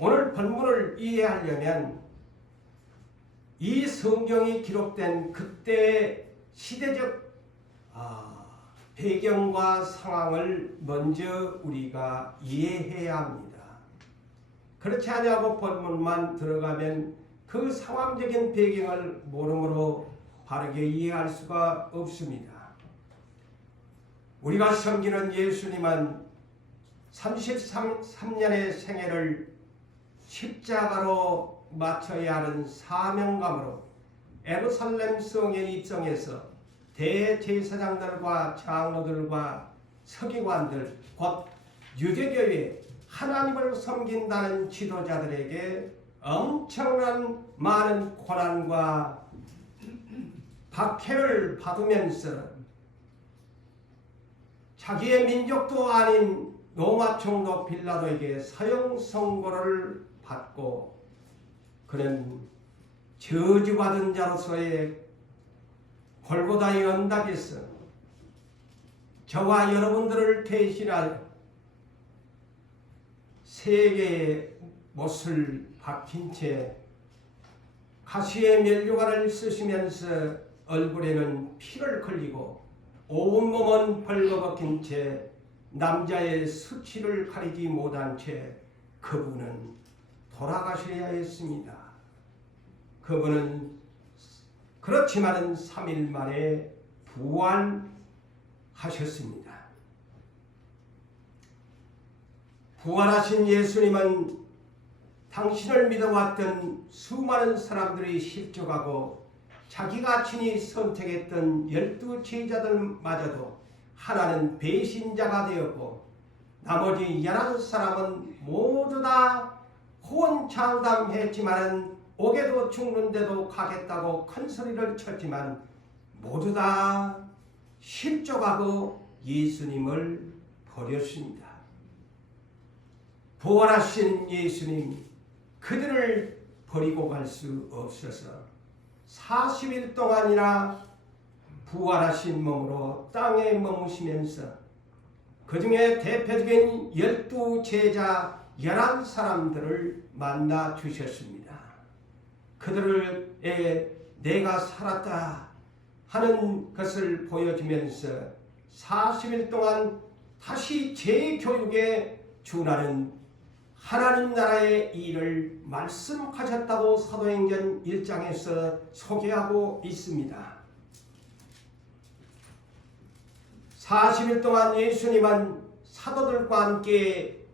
오늘 본문을 이해하려면 이 성경이 기록된 그때의 시대적 배경과 상황을 먼저 우리가 이해해야 합니다. 그렇지 않냐고 본문만 들어가면 그 상황적인 배경을 모르므로 바르게 이해할 수가 없습니다. 우리가 섬기는 예수님은 33년의 생애를 십자가로 마쳐야 하는 사명감으로 예루살렘 성에 입성해서 대제사장들과 장로들과 서기관들 곧 유대교회 하나님을 섬긴다는 지도자들에게 엄청난 많은 고난과 박해를 받으면서 자기의 민족도 아닌 로마 총독 빌라도에게 사형 선고를 받고 그는 저주받은 자로서의 골고다의 언덕에서 저와 여러분들을 대신하여 세계의 못을 박힌 채 가시의 면류관을 쓰시면서 얼굴에는 피를 흘리고 온몸은 벌거벗긴 채 남자의 수치를 가리지 못한 채 그분은 돌아가셔야 했습니다. 그분은 그렇지만은 3일 만에 부활하셨습니다. 부활하신 예수님은 당신을 믿어왔던 수많은 사람들이 실족하고 자기가 친히 선택했던 12 제자들마저도 하나는 배신자가 되었고 나머지 11사람은 모두 다 호언장담했지만은 옥에도 죽는데도 가겠다고 큰 소리를 쳤지만 모두 다 실족하고 예수님을 버렸습니다. 부활하신 예수님 그들을 버리고 갈 수 없어서 40일 동안이나 부활하신 몸으로 땅에 머무시면서 그 중에 대표적인 12 제자 11사람들을 만나 주셨습니다. 그들에게 내가 살았다 하는 것을 보여주면서 40일 동안 다시 재교육에 준하는 하나님 나라의 일을 말씀하셨다고 사도행전 1장에서 소개하고 있습니다. 40일 동안 예수님은 사도들과 함께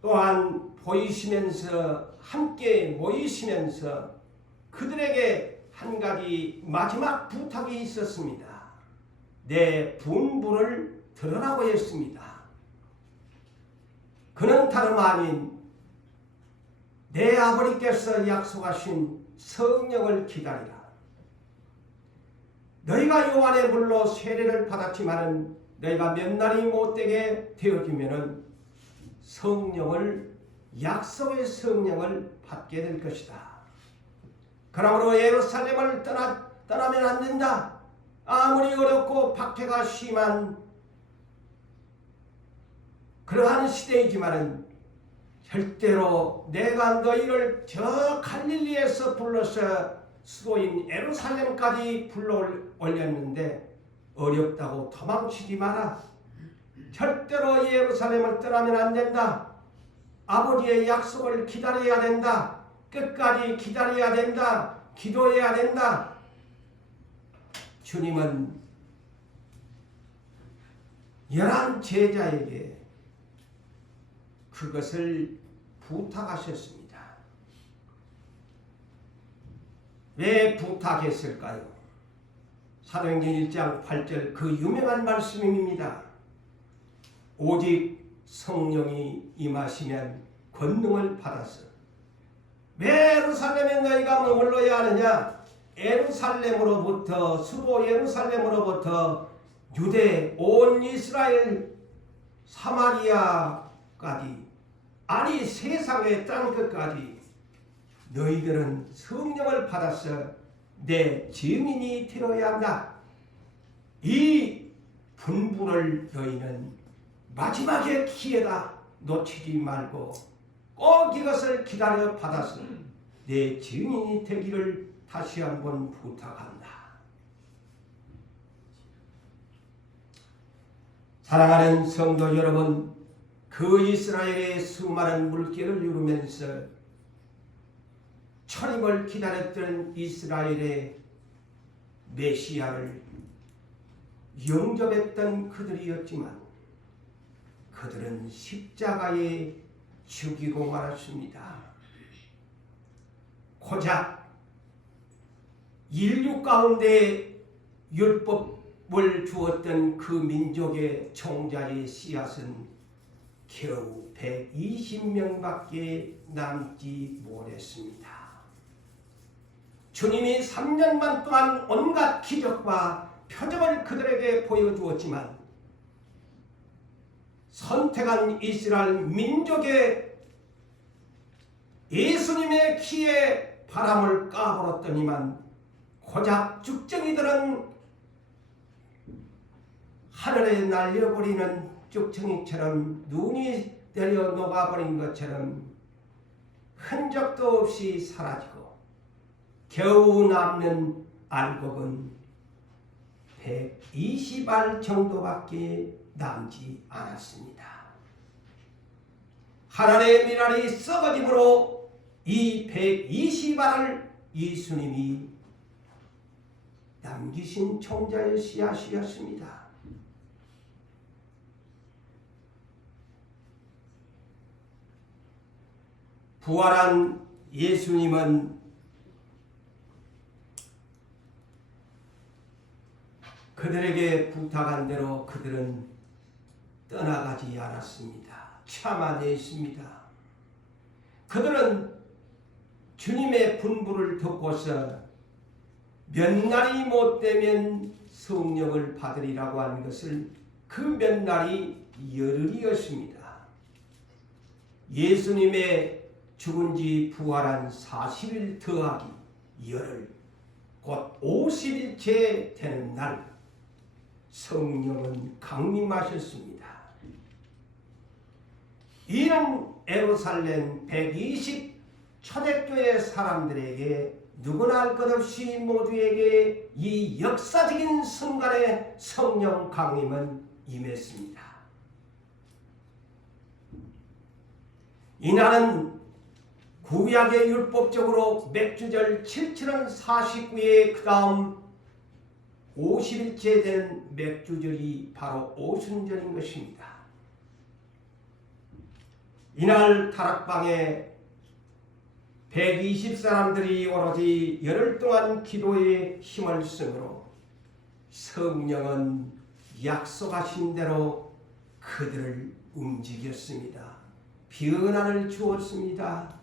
또한 보이시면서 함께 모이시면서 그들에게 한 가지 마지막 부탁이 있었습니다. 내 분부를 들으라고 했습니다. 그는 다름 아닌 내 아버지께서 약속하신 성령을 기다리라. 너희가 요한의 물로 세례를 받았지만은 너희가 몇 날이 못되게 되어지면은 성령을 약속의 성령을 받게 될 것이다. 그러므로 예루살렘을 떠나면 안 된다. 아무리 어렵고 박해가 심한 그러한 시대이지만은 절대로 내가 너희를 저 갈릴리에서 불러서 수도인 예루살렘까지 불러 올렸는데 어렵다고 도망치지 마라. 절대로 예루살렘을 떠나면 안 된다. 아버지의 약속을 기다려야 된다. 끝까지 기다려야 된다. 기도해야 된다. 주님은 11 제자에게 그것을 부탁하셨습니다. 왜 부탁했을까요? 사도행전 1장 8절 그 유명한 말씀입니다. 오직 성령이 임하시면 권능을 받아서 왜 예루살렘에 너희가 머물러야 하느냐? 예루살렘으로부터 수도 예루살렘으로부터 유대 온 이스라엘 사마리아까지 아니 세상의 땅끝까지 너희들은 성령을 받아서 내 증인이 되어야 한다. 이 분부를 너희는 마지막의 기회다 놓치지 말고 꼭 이것을 기다려 받아서 내 증인이 되기를 다시 한번 부탁한다. 사랑하는 성도 여러분, 그 이스라엘의 수많은 물결을 이루면서 초림을 기다렸던 이스라엘의 메시아를 영접했던 그들이었지만 그들은 십자가에 죽이고 말았습니다. 고작 인류 가운데 율법을 주었던 그 민족의 총자의 씨앗은 겨우 120명밖에 남지 못했습니다. 주님이 3년만 동안 온갖 기적과 표적을 그들에게 보여주었지만 선택한 이스라엘 민족의 예수님의 키에 바람을 까불었더니만 고작 쭉정이들은 하늘에 날려버리는 쭉정이처럼 눈이 내려 녹아버린 것처럼 흔적도 없이 사라지고 겨우 남는 알곡은 120알 정도밖에 남지 않았습니다. 하늘의 미랄이 썩어짐으로 이 120알을 예수님이 남기신 총자의 씨앗이었습니다. 부활한 예수님은 그들에게 부탁한 대로 그들은 떠나가지 않았습니다. 참아냈습니다. 그들은 주님의 분부를 듣고서 몇 날이 못 되면 성령을 받으리라고 한 것을 그 몇 날이 열흘이었습니다. 예수님의 죽은 지 부활한 40일 더하기 열흘, 곧 50일째 되는 날 성령은 강림하셨습니다. 이는 예루살렘 120 초대교회 사람들에게 누구나 할 것 없이 모두에게 이 역사적인 순간에 성령 강림은 임했습니다. 이날은 구약의 율법적으로 맥주절 7칠은 49에 그 다음 50일째 된 맥주절이 바로 오순절인 것입니다. 이날 다락방에 120사람들이 오로지 열흘 동안 기도에 힘을 쓰므로 성령은 약속하신 대로 그들을 움직였습니다. 변화를 주었습니다.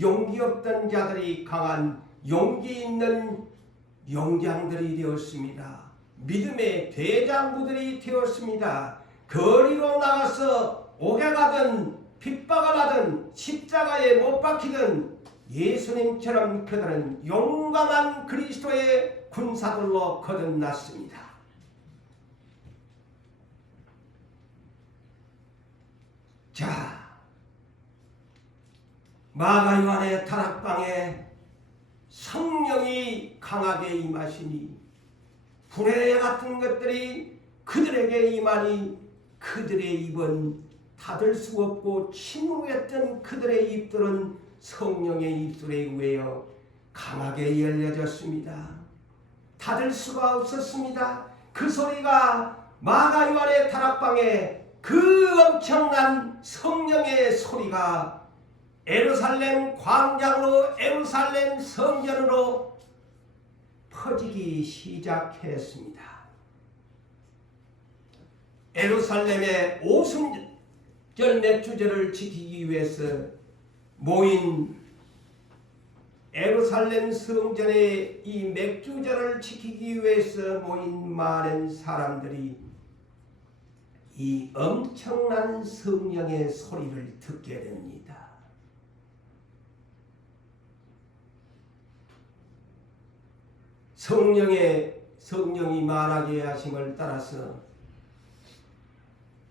용기 없던 자들이 강한 용기 있는 용장들이 되었습니다. 믿음의 대장부들이 되었습니다. 거리로 나가서 옥에 가든 핍박을 하든 십자가에 못 박히든 예수님처럼 그들은 용감한 그리스도의 군사들로 거듭났습니다. 자, 마가 요한의 다락방에 성령이 강하게 임하시니 불의 같은 것들이 그들에게 임하니 그들의 입은 닫을 수 없고 침묵했던 그들의 입들은 성령의 입술에 의하여 강하게 열려졌습니다. 닫을 수가 없었습니다. 그 소리가 마가 요한의 다락방에 그 엄청난 성령의 소리가 예루살렘 광장으로 예루살렘 성전으로 퍼지기 시작했습니다. 예루살렘의 오순절 맥주절을 지키기 위해서 모인 예루살렘 성전의 이 맥주절을 지키기 위해서 모인 많은 사람들이 이 엄청난 성령의 소리를 듣게 됩니다. 성령이 말하게 하심을 따라서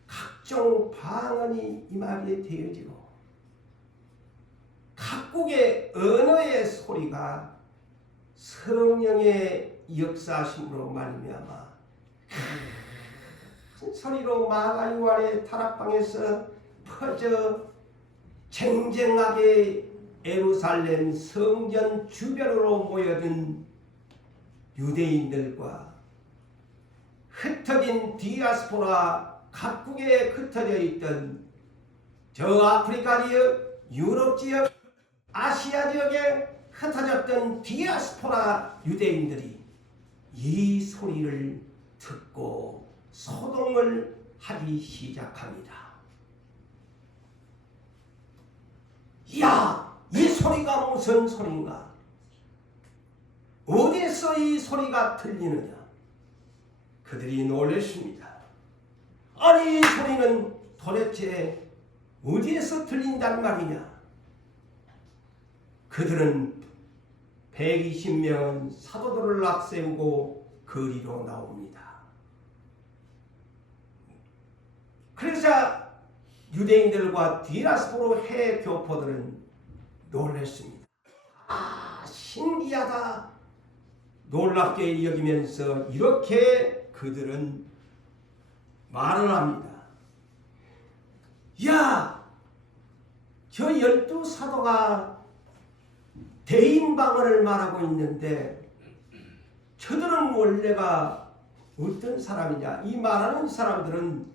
각종 방언이 임하게 되어지고 각국의 언어의 소리가 성령의 역사심으로 말미암아 큰 소리로 마가 요한의 다락방에서 퍼져 쟁쟁하게 예루살렘 성전 주변으로 모여든 유대인들과 흩어진 디아스포라 각국에 흩어져 있던 저 아프리카 지역, 유럽 지역, 아시아 지역에 흩어졌던 디아스포라 유대인들이 이 소리를 듣고 소동을 하기 시작합니다. 야, 이 소리가 무슨 소리인가? 어디서 이 소리가 들리느냐? 그들이 놀랐습니다. 아니, 이 소리는 도대체 어디에서 들린단 말이냐? 그들은 120명은 사도들을 앞세우고 거리로 나옵니다. 그래서 유대인들과 디아스포라 해외 교포들은 놀랐습니다. 아, 신기하다. 놀랍게 여기면서 이렇게 그들은 말을 합니다. 야, 저 12사도가 대인방언을 말하고 있는데 저들은 원래가 어떤 사람이냐? 이 말하는 사람들은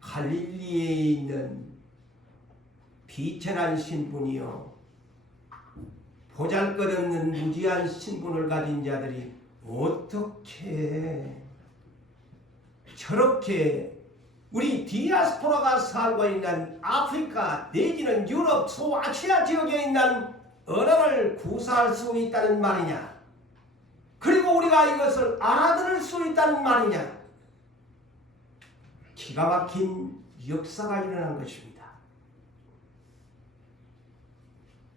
갈릴리에 있는 비천한 신분이요, 보잘것없는 무지한 신분을 가진 자들이 어떻게 저렇게 우리 디아스포라가 살고 있는 아프리카 내지는 유럽 소아시아 지역에 있는 언어를 구사할 수 있다는 말이냐? 그리고 우리가 이것을 알아들을 수 있다는 말이냐? 기가 막힌 역사가 일어난 것입니다.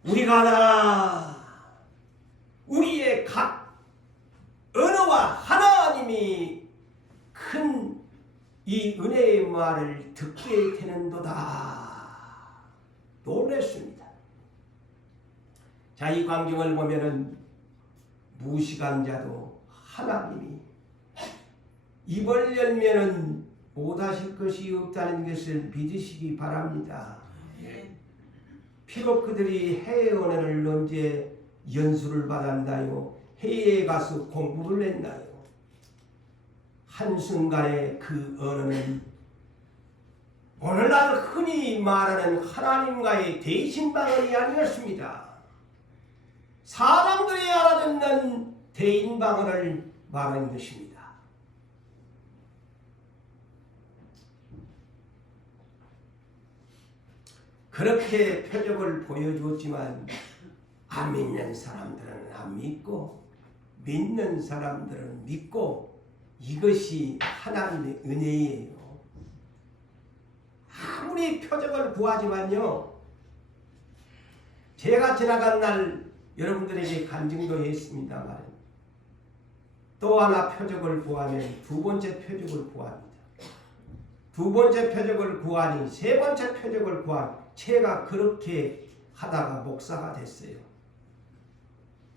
우리가 하나, 우리의 각 언어와 하나님이 큰 이 은혜의 말을 듣게 되는도다. 놀랐습니다. 자, 이 광경을 보면은 무식한 자도 하나님이 입을 열면은 못하실 것이 없다는 것을 믿으시기 바랍니다. 비록 그들이 해외 언어를 언제 연수를 받았나요? 해외에 가서 공부를 했나요? 한순간에 그 언어는 오늘날 흔히 말하는 하나님과의 대신방언이 아니었습니다. 사람들이 알아듣는 대인방언을 말하는 것입니다. 그렇게 표적을 보여주었지만 안 믿는 사람들은 안 믿고 믿는 사람들은 믿고, 이것이 하나님의 은혜예요. 아무리 표적을 구하지만요, 제가 지나간 날 여러분들에게 간증도 했습니다만 또 하나 표적을 구하면 두 번째 표적을 구합니다. 두 번째 표적을 구하니 세 번째 표적을 구하니 제가 그렇게 하다가 목사가 됐어요.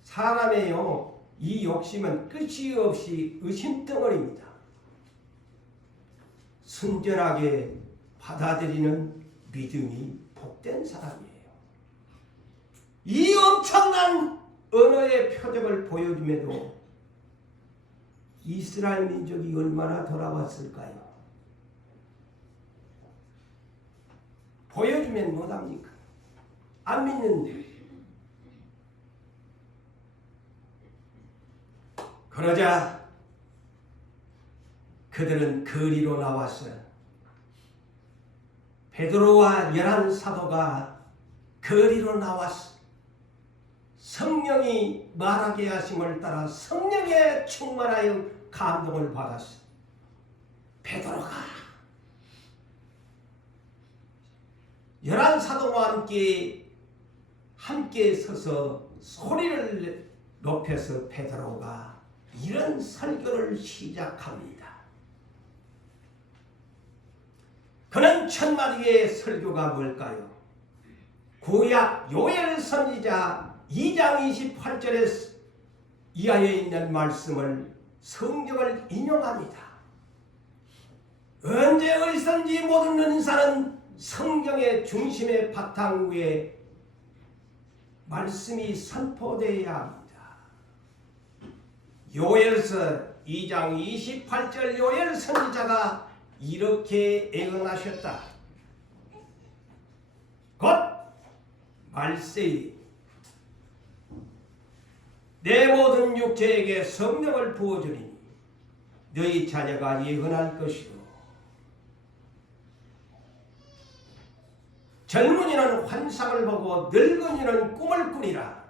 사람의요, 이 욕심은 끝이 없이 의심덩어리입니다. 순전하게 받아들이는 믿음이 복된 사람이에요. 이 엄청난 언어의 표적을 보여줌에도 이스라엘 민족이 얼마나 돌아왔을까요? 보여주면 못합니까? 안 믿는데. 그러자 그들은 거리로 나와서 베드로와 11사도가 거리로 나왔어. 성령이 말하게 하심을 따라 성령에 충만하여 감동을 받았어. 베드로가 11사도와 함께 서서 소리를 높여서 베드로가 이런 설교를 시작합니다. 그는 첫 마디의 설교가 뭘까요? 구약 요엘 선지자 2장 28절에 이하에 있는 말씀을 성경을 인용합니다. 언제 어디선지 모든 은사는 성경의 중심의 바탕 위에 말씀이 선포되어야 합니다. 요엘서 2장 28절 요엘 선지자가 이렇게 예언하셨다. 곧 말세에 내 모든 육체에게 성령을 부어주리니 너희 자녀가 예언할 것이요 젊은이는 환상을 보고 늙은이는 꿈을 꾸리라.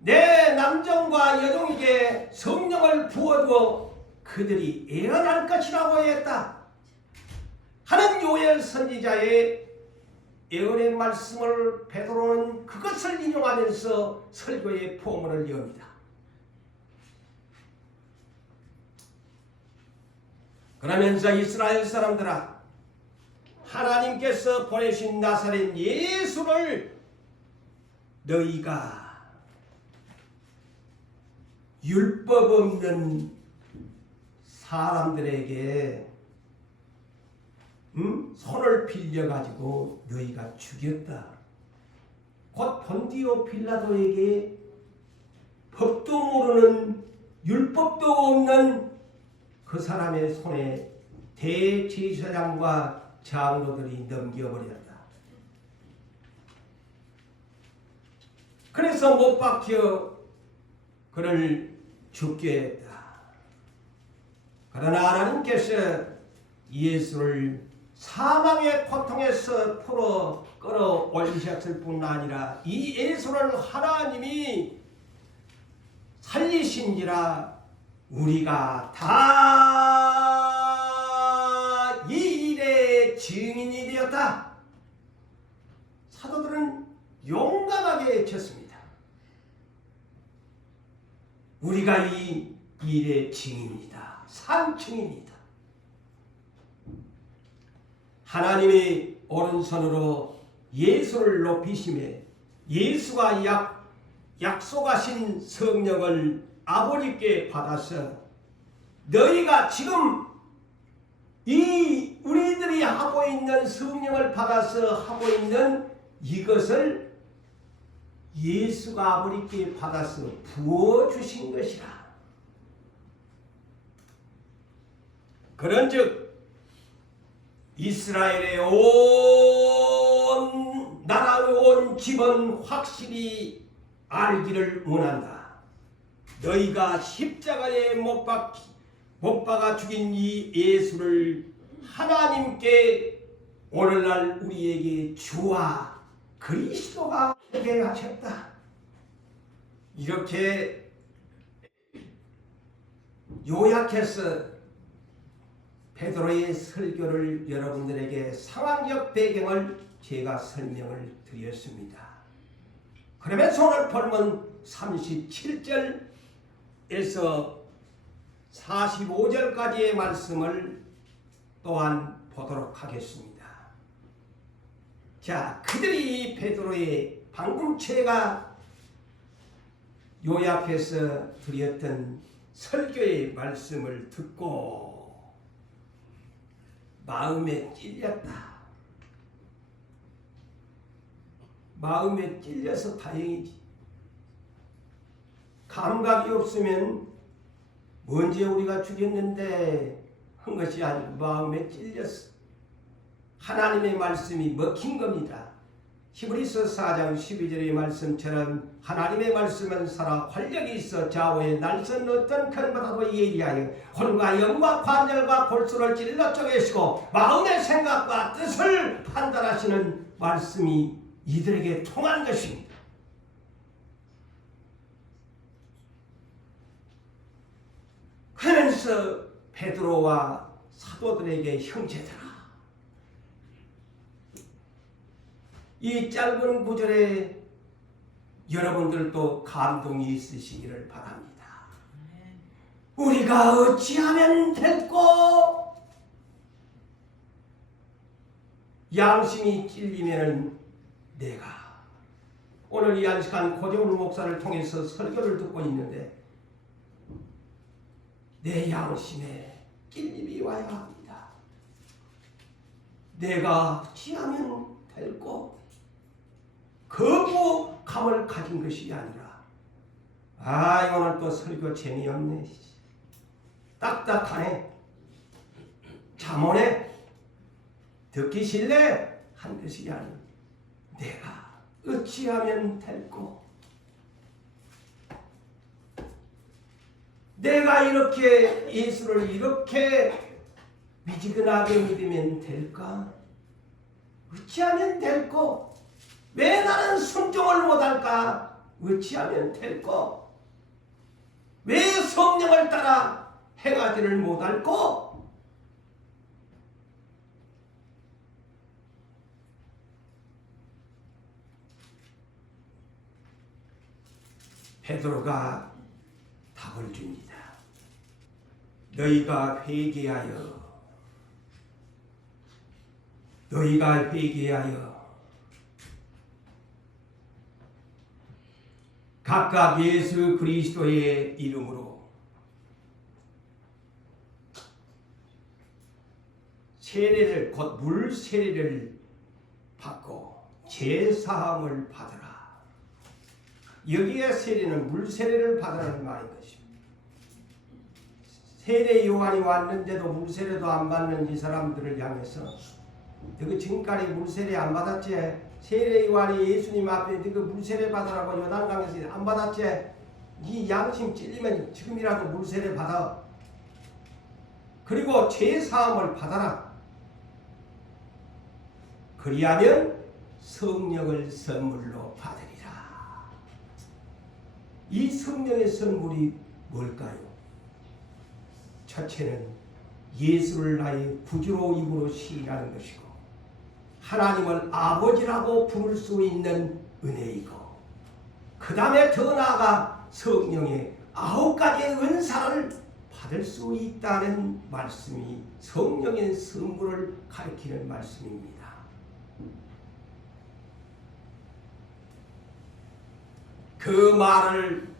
내 남종과 여종에게 성령을 부어주어 그들이 예언할 것이라고 했다 하는 요엘 선지자의 예언의 말씀을 베드로는 그것을 인용하면서 설교의 포문을 엽니다. 그러면서 이스라엘 사람들아, 하나님께서 보내신 나사렛 예수를 너희가 율법 없는 사람들에게 손을 빌려가지고 너희가 죽였다. 곧 본디오 빌라도에게 법도 모르는 율법도 없는 그 사람의 손에 대제사장과 장로들이 넘겨버렸다. 그래서 못 박혀 그를 죽게 했다. 그러나 하나님께서 예수를 사망의 고통에서 풀어 끌어올리셨을 뿐 아니라 이 예수를 하나님이 살리신지라 우리가 다 이 일의 증인이 되었다. 사도들은 용감하게 외쳤습니다. 우리가 이 일의 증인이다. 상증인이다. 하나님의 오른손으로 예수를 높이시매 예수가 약속하신 성령을 아버지께 받아서 너희가 지금 이 우리들이 하고 있는 성령을 받아서 하고 있는 이것을 예수가 아버지께 받아서 부어주신 것이라. 그런즉 이스라엘의 온 나라의 온 집은 확실히 알기를 원한다. 너희가 십자가에 못 박아 죽인 이 예수를 하나님께 오늘날 우리에게 주와 그리스도가 되게 하셨다. 이렇게 요약해서 베드로의 설교를 여러분들에게 상황적 배경을 제가 설명을 드렸습니다. 그러면서 오늘 본문 37절에서 45절까지의 말씀을 또한 보도록 하겠습니다. 자, 그들이 베드로의 방금 제가 요약해서 드렸던 설교의 말씀을 듣고 마음에 찔렸다. 마음에 찔려서 다행이지. 감각이 없으면 언제 우리가 죽였는데 한 것이 아니고 마음에 찔렸어. 하나님의 말씀이 먹힌 겁니다. 히브리서 4장 12절의 말씀처럼 하나님의 말씀은 살아 활력이 있어 좌우에 날선 어떤 편보다도 예리하여 혼과 영과 관절과 골수를 찔러 쪼개시고 마음의 생각과 뜻을 판단하시는 말씀이 이들에게 통한 것입니다. 그러면서 베드로와 사도들에게 형제들아, 이 짧은 구절에 여러분들도 감동이 있으시기를 바랍니다. 우리가 어찌하면 될꼬? 양심이 찔리면은 내가 오늘 이 한 시간 고재훈 목사를 통해서 설교를 듣고 있는데 내 양심에 찔림이 와야 합니다. 내가 취하면 될고 거부감을 가진 것이 아니라 오늘 또 설교 재미없네, 딱딱하네, 잠오네, 듣기 싫네 한 것이 아니라 내가 어찌하면 될고 내가 이렇게 예수를 이렇게 미지근하게 믿으면 될까? 어찌하면 될고 왜 나는 순종을 못할까? 어찌하면 될고 왜 성령을 따라 행하지를 못할고? 베드로가 답을 줍니다. 너희가 회개하여 각각 예수 그리스도의 이름으로 세례를 곧 물 세례를 받고 죄 사함을 받으라. 여기에 세례는 물 세례를 받으라는 말인 것입니다. 세례 요한이 왔는데도 물 세례도 안 받는 이 사람들을 향해서 너그 지금까지 물 세례 안 받았지? 세례 요한이 예수님 앞에 너그 물 세례 받으라고 요단강에서 안 받았지? 네 양심 찔리면 지금이라도 물 세례 받아. 그리고 죄 사함을 받아라. 그리하면 성령을 선물로 받으리라. 이 성령의 선물이 뭘까요? 첫째는 예수를 나의 구주로 입으로 시인하는 것이고 하나님을 아버지라고 부를 수 있는 은혜이고 그 다음에 더 나아가 성령의 9가지의 은사를 받을 수 있다는 말씀이 성령의 선물을 가리키는 말씀입니다. 그 말을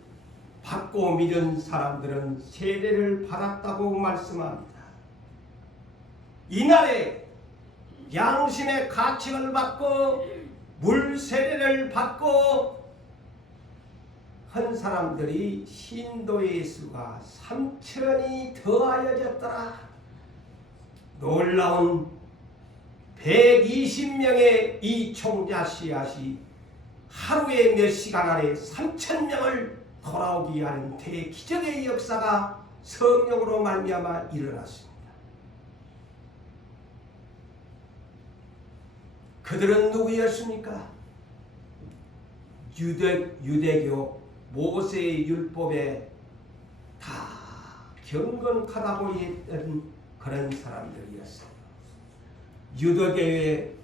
받고 믿은 사람들은 세례를 받았다고 말씀합니다. 이날에 양심의 가책을 받고 물 세례를 받고 한 사람들이 신도의 수가 3,000이 더하여졌더라. 놀라운 120명의 이 총자 씨앗이 하루에 몇 시간 안에 3,000명을 돌아오게 하는 대기적의 역사가 성령으로 말미암아 일어났습니다. 그들은 누구였습니까? 유대교 모세의 율법에 다 경건하다고 했던 그런 사람들이었어요. 유대교의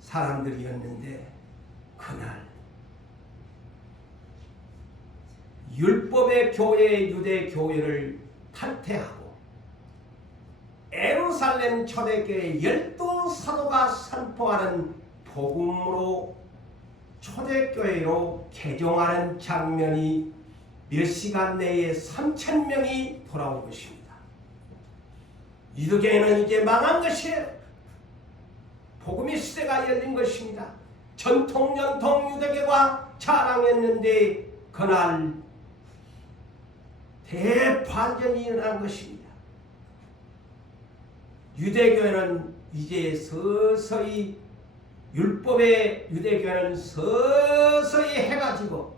사람들이었는데 그날 율법의 교회 유대교회를 탈퇴하고 예루살렘 초대교회 12사도가 선포하는 복음으로 초대교회로 개종하는 장면이 몇 시간 내에 3,000명이 돌아온 것입니다. 유대교회는 이제 망한 것이에요. 복음의 시대가 열린 것입니다. 전통 유대교가 자랑했는데 그날 대반전이 일어난 것입니다. 유대교회는 이제 서서히 율법의 유대교회는 서서히 해가지고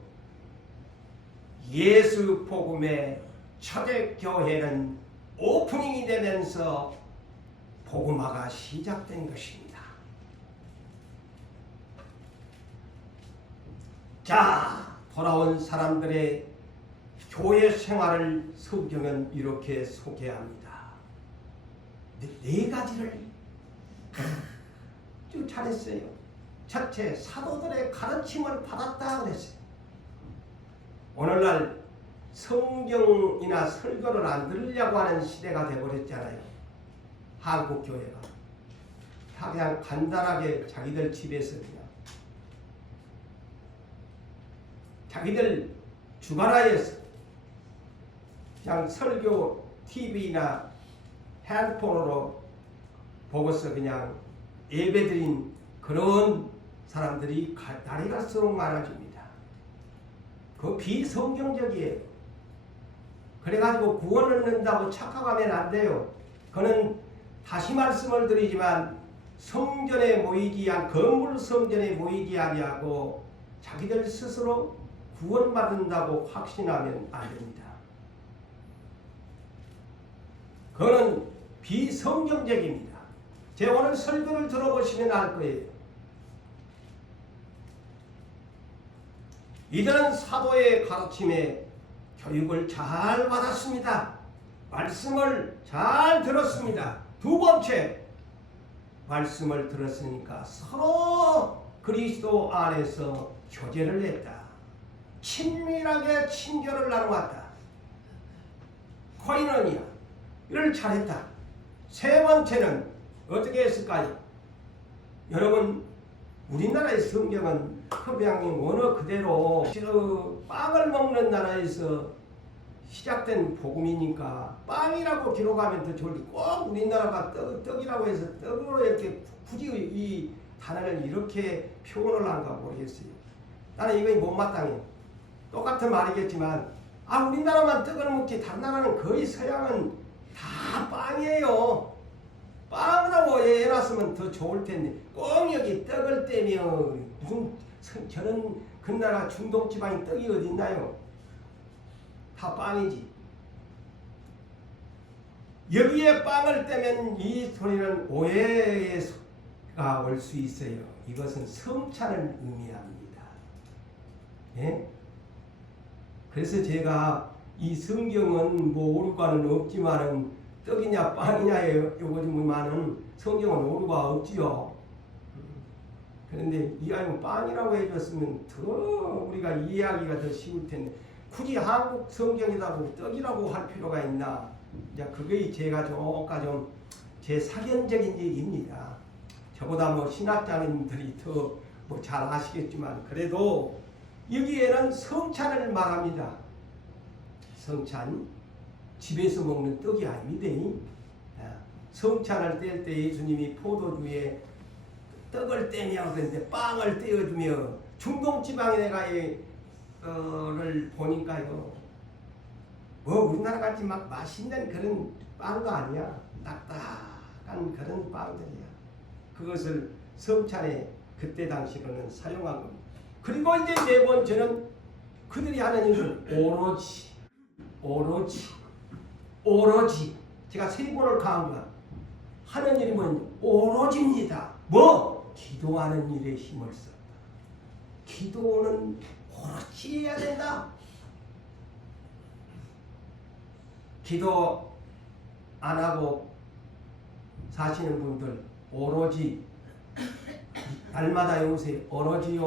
예수 복음의 초대교회는 오프닝이 되면서 복음화가 시작된 것입니다. 자, 돌아온 사람들의 교회 생활을 성경은 이렇게 소개합니다. 네 가지를 쭉 잘했어요. 첫째, 사도들의 가르침을 받았다 그랬어요. 오늘날 성경이나 설교를 안 들으려고 하는 시대가 되어버렸잖아요. 한국 교회가. 다 그냥 간단하게 자기들 집에서 그냥 자기들 주관하에서 그냥 설교 TV나 핸드폰으로 보고서 그냥 예배드린 그런 사람들이 날이 갈수록 많아집니다. 그 비성경적이에요. 그래가지고 구원을 얻는다고 착각하면 안 돼요. 그는 다시 말씀을 드리지만 성전에 모이지 건물 성전에 모이지 아니하고 자기들 스스로 구원받는다고 확신하면 안 됩니다. 그거는 비성경적입니다. 제 오늘 설교를 들어보시면 알 거예요. 이들은 사도의 가르침에 교육을 잘 받았습니다. 말씀을 잘 들었습니다. 두 번째, 말씀을 들었으니까 서로 그리스도 안에서 교제를 했다. 친밀하게 친교를 나누었다. 코이노니아 이를 잘했다. 세 번째는 어떻게 했을까요? 여러분, 우리나라의 성경은 흡양님 원어 그대로 빵을 먹는 나라에서 시작된 복음이니까 빵이라고 기록하면 더 좋을 텐데 꼭 우리나라가 떡이라고 해서 떡으로 이렇게 굳이 이 단어를 이렇게 표현을 한가 모르겠어요. 나는 이거 못마땅해. 똑같은 말이겠지만 우리나라만 떡을 먹지 다른 나라는 거의 서양은 다 빵이에요. 빵이라고 해놨으면 더 좋을 텐데 꼭 여기 떡을 떼며 무슨 저런 그 나라 중동 지방에 떡이 어디 있나요? 다 빵이지. 여기에 빵을 떼면 이 소리는 오해가 올 수 있어요. 이것은 성찬을 의미합니다. 예? 그래서 제가 이 성경은 뭐 오류가는 없지만은 떡이냐 빵이냐에 요거지만은 성경은 오류가 없지요. 그런데 이왕이면 빵이라고 해줬으면 더 우리가 이해하기가 더 쉬울 텐데 굳이 한국 성경이라고 떡이라고 할 필요가 있나? 이제 그게 제가 조금 제 사견적인 얘기입니다. 저보다 뭐 신학자님들이 더 뭐 잘 아시겠지만 그래도 여기에는 성찬을 말합니다. 성찬 집에서 먹는 떡이 아닙니다. 성찬을 뗄 때 예수님이 포도주에 떡을 떼며 그런데 빵을 떼어주며 중동 지방에 내가 를 보니까요. 뭐 우리나라 같이 막 맛있는 그런 빵도 아니야. 딱딱한 그런 빵들이야. 그것을 성찬에 그때 당시로는 사용한 겁니다. 그리고 이제 네 번째는 그들이 하는 일은 오로지 제가 세 번을 강조한 하는 일은 오로지입니다. 뭐? 기도하는 일에 힘을 썼다. 기도는 오로지 해야 된다. 기도 안 하고 사시는 분들 오로지 날마다 여보세요. 오로지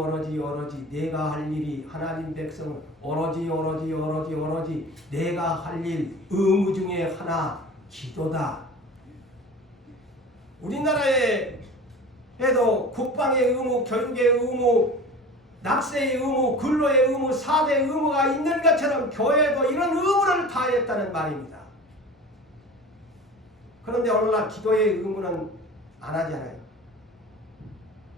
내가 할 일이 하나님 백성은 오로지 내가 할 일 의무 중에 하나 기도다. 우리나라에 해도 국방의 의무, 교육의 의무, 납세의 의무, 근로의 의무, 4대 의무가 있는 것처럼 교회도 이런 의무를 다했다는 말입니다. 그런데 오늘날 기도의 의무는 안 하잖아요.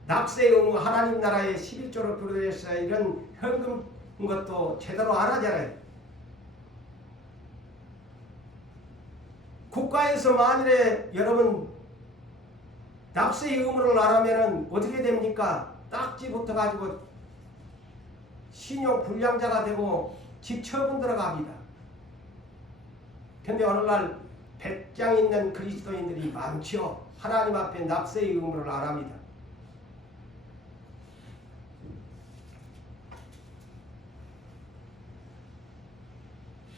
납세의 의무, 하나님 나라의 11조로 비롯해서 이런 현금 것도 제대로 안 하잖아요. 국가에서 만일에 여러분 납세의 의무를 안 하면은 어떻게 됩니까? 딱지 붙어가지고 신용 불량자가 되고 집 처분 들어갑니다. 근데 오늘날 배짱 있는 그리스도인들이 많죠. 하나님 앞에 납세의 의무를 안 합니다.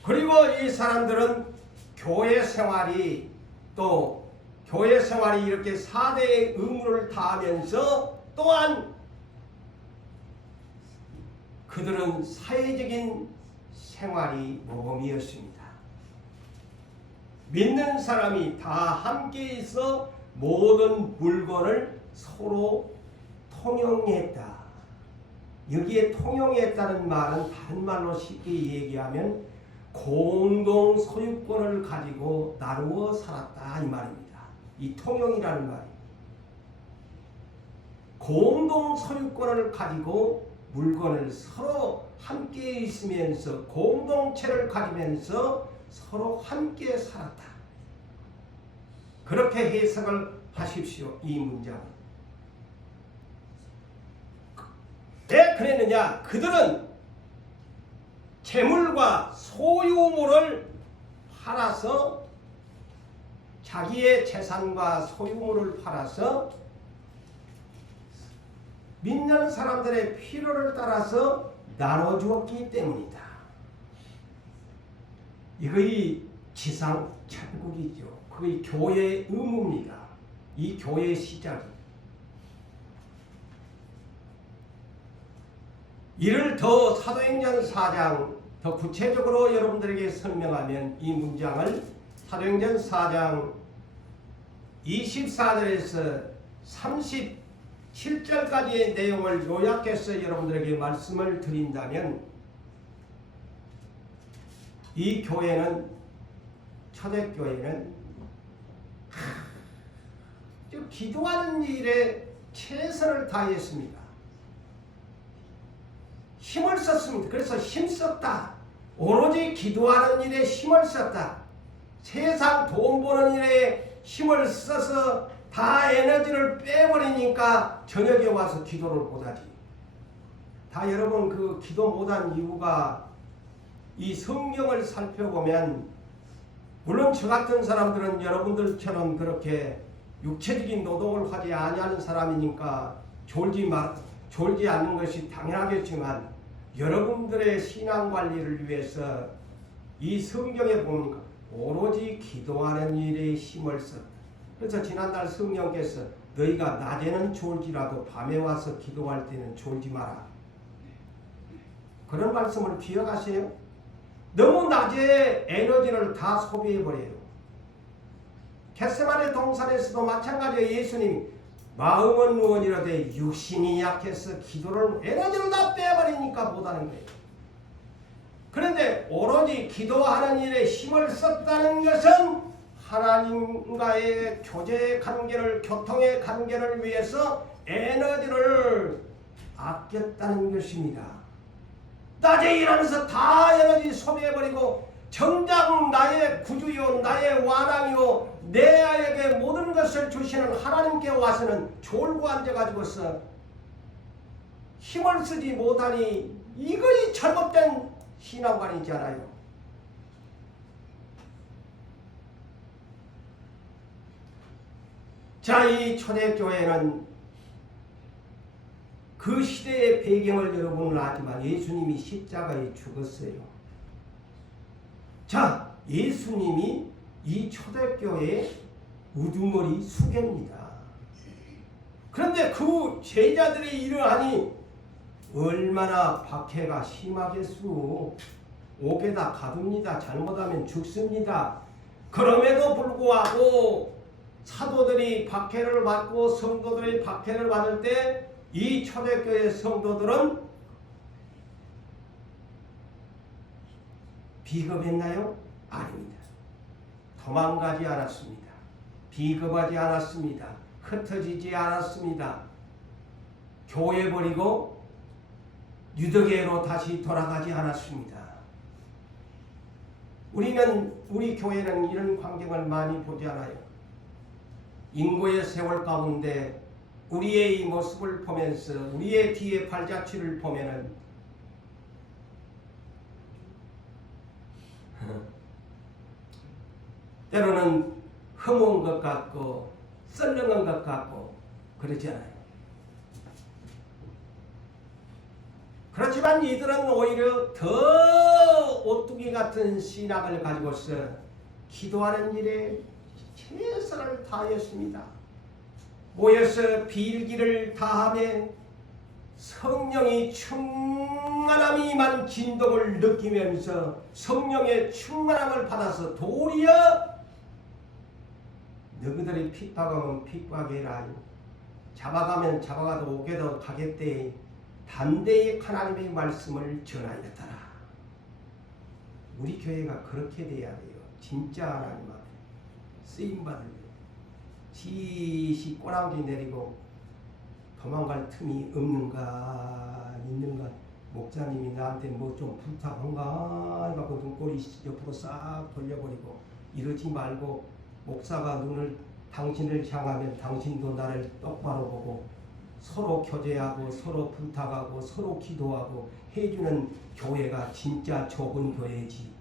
그리고 이 사람들은 교회 생활이 이렇게 4대의 의무를 다하면서 또한 그들은 사회적인 생활이 모범이었습니다. 믿는 사람이 다 함께 있어 모든 물건을 서로 통용했다. 여기에 통용했다는 말은 다른 말로 쉽게 얘기하면 공동 소유권을 가지고 나누어 살았다 이 말입니다. 이 통용이라는 말이 공동 소유권을 가지고 물건을 서로 함께 있으면서 공동체를 가지면서 서로 함께 살았다. 그렇게 해석을 하십시오. 이 문장은. 왜 그랬느냐? 그들은 재물과 소유물을 팔아서 자기의 재산과 소유물을 팔아서 믿는 사람들의 필요를 따라서 나눠주었기 때문이다. 이거의 지상 천국이죠. 그의 교회의 의무입니다. 이 교회의 시작이. 이를 더 사도행전 4장 더 구체적으로 여러분들에게 설명하면 이 문장을 사도행전 4장 24절에서 37절까지의 내용을 요약해서 여러분들에게 말씀을 드린다면 이 교회는 초대교회는 기도하는 일에 최선을 다했습니다. 힘을 썼습니다. 그래서 힘썼다. 오로지 기도하는 일에 힘을 썼다. 세상 돈 버는 일에 힘을 써서 다 에너지를 빼버리니까 저녁에 와서 기도를 못하지. 다 여러분 그 기도 못한 이유가 이 성경을 살펴보면 물론 저 같은 사람들은 여러분들처럼 그렇게 육체적인 노동을 하지 아니하는 사람이니까 졸지 않는 것이 당연하겠지만 여러분들의 신앙관리를 위해서 이 성경에 보니까 오로지 기도하는 일에 힘을 썼다. 그래서 지난달 성령께서 너희가 낮에는 졸지라도 밤에 와서 기도할 때는 졸지 마라. 그런 말씀을 기억하세요. 너무 낮에 에너지를 다 소비해버려요. 겟세마네 동산에서도 마찬가지로 예수님 마음은 무언이라도 육신이 약해서 기도를 에너지를 다 빼버리니까 못하는 거예요. 그런데 오로지 기도하는 일에 힘을 썼다는 것은 하나님과의 교제의 관계를 교통의 관계를 위해서 에너지를 아꼈다는 것입니다. 낮에 일하면서 다 에너지 소비해버리고 정작 나의 구주요 나의 완왕이요 내에게 모든 것을 주시는 하나님께 와서는 졸고 앉아가지고서 힘을 쓰지 못하니 이거이 잘못된 신앙관이잖아요. 자, 이 초대교회는 그 시대의 배경을 여러분은 알지만 예수님이 십자가에 죽었어요. 자, 예수님이 이 초대교회의 우두머리 수계입니다. 그런데 그 제자들의 이러하니 얼마나 박해가 심하겠소. 옥에다 가둡니다. 잘못하면 죽습니다. 그럼에도 불구하고 사도들이 박해를 받고 성도들이 박해를 받을 때 이 초대교회 성도들은 비겁했나요? 아닙니다. 도망가지 않았습니다. 비겁하지 않았습니다. 흩어지지 않았습니다. 교회 버리고 유대교회로 다시 돌아가지 않았습니다. 우리 교회는 이런 광경을 많이 보지 않아요. 인고의 세월 가운데 우리의 이 모습을 보면서 우리의 뒤에 발자취를 보면은 때로는 허무한 것 같고 썰렁한 것 같고 그러지 않아요. 그렇지만 이들은 오히려 더 오뚜기 같은 신앙을 가지고서 기도하는 일에 최선을 다했습니다. 모여서 빌기를 다하며 성령이 충만함이 임한 진동을 느끼면서 성령의 충만함을 받아서 도리어 너희들이 핍박하면 핍박해라. 잡아가면 잡아가도 오게도 가겠대. 담대히 하나님의 말씀을 전하였더라. 우리 교회가 그렇게 돼야 돼요. 진짜 하나님 앞에 쓰임받을 지시 꼬랑지 내리고 도망갈 틈이 없는가 있는가. 목사님이 나한테 뭐 좀 부탁한가 해갖고 눈꼬리 옆으로 싹 돌려버리고 이러지 말고 목사가 당신을 향하면 당신도 나를 똑바로 보고 서로 교제하고 서로 부탁하고 서로 기도하고 해주는 교회가 진짜 좁은 교회지.